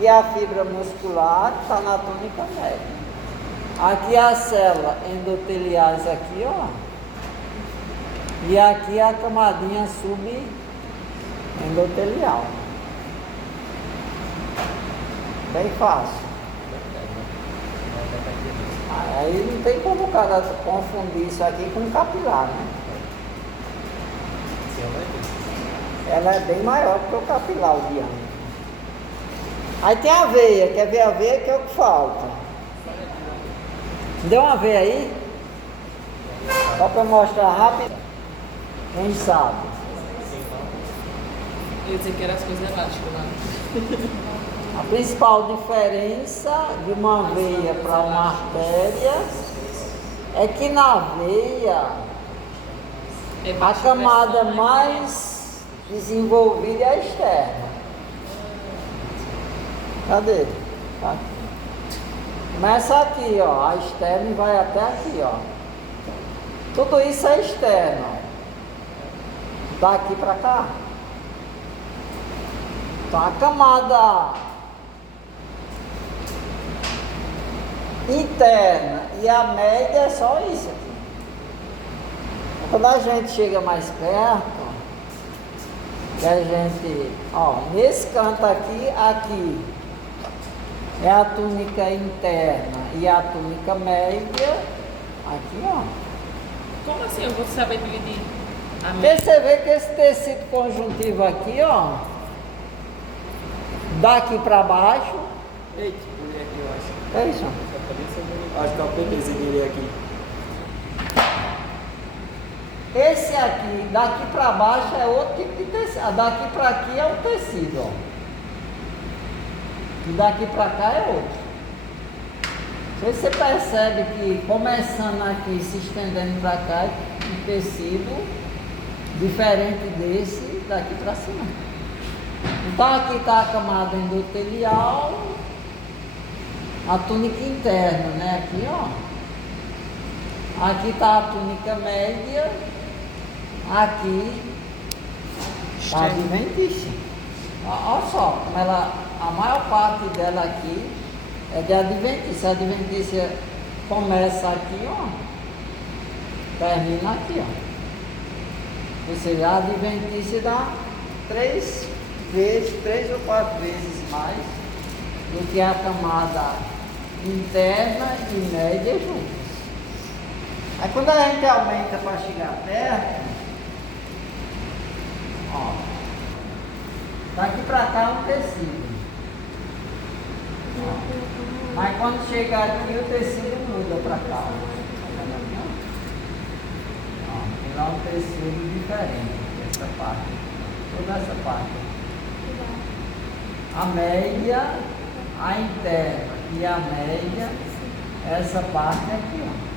e a fibra muscular está na túnica média. Aqui a célula endoteliais aqui, ó. E aqui a camadinha subendotelial. Bem fácil. Aí não tem como o cara confundir isso aqui com capilar, né? Ela é bem maior do que o capilar, o diâmetro. Aí tem a veia, quer ver a veia que é o que falta. Deu uma veia aí? Só para mostrar rápido. Quem sabe? Eu ia dizer que eram as coisas elásticas lá. A principal diferença de uma veia para uma artéria é que na veia É a baixa camada pressão, né? mais desenvolvida é a externa. Cadê? Tá aqui. Começa aqui, ó, a externa e vai até aqui, ó. Tudo isso é externo. Daqui para cá. Então a camada interna e a média é só isso aqui. Quando a gente chega mais perto, que a gente, ó, nesse canto aqui, aqui é a túnica interna e a túnica média, aqui, ó. Como assim eu vou saber dividir a Porque média? você vê que esse tecido conjuntivo aqui, ó, daqui para baixo, Eita, olhei aqui, eu acho. é isso, ó. Acho que é o PPzinho dele aqui. Esse aqui, daqui para baixo é outro tipo de tecido. Daqui para aqui é um tecido, ó. E daqui para cá é outro. Você percebe que começando aqui, se estendendo para cá, é um tecido diferente desse daqui para cima. Então aqui está a camada endotelial, a túnica interna, né? Aqui, ó. Aqui está a túnica média, aqui está a adventícia. Olha só, como ela, a maior parte dela aqui é de adventícia. A adventícia começa aqui, ó, termina aqui, ó. Ou seja, a adventícia dá 3 ou 4 vezes mais do que a camada interna e média juntas. Aí quando a gente aumenta para chegar perto, ó, daqui para cá é um tecido. Ó. Mas quando chegar aqui o tecido muda para cá. Ó, tem lá um tecido diferente, essa parte, toda essa parte. A média, a interna e a média, essa parte aqui, ó.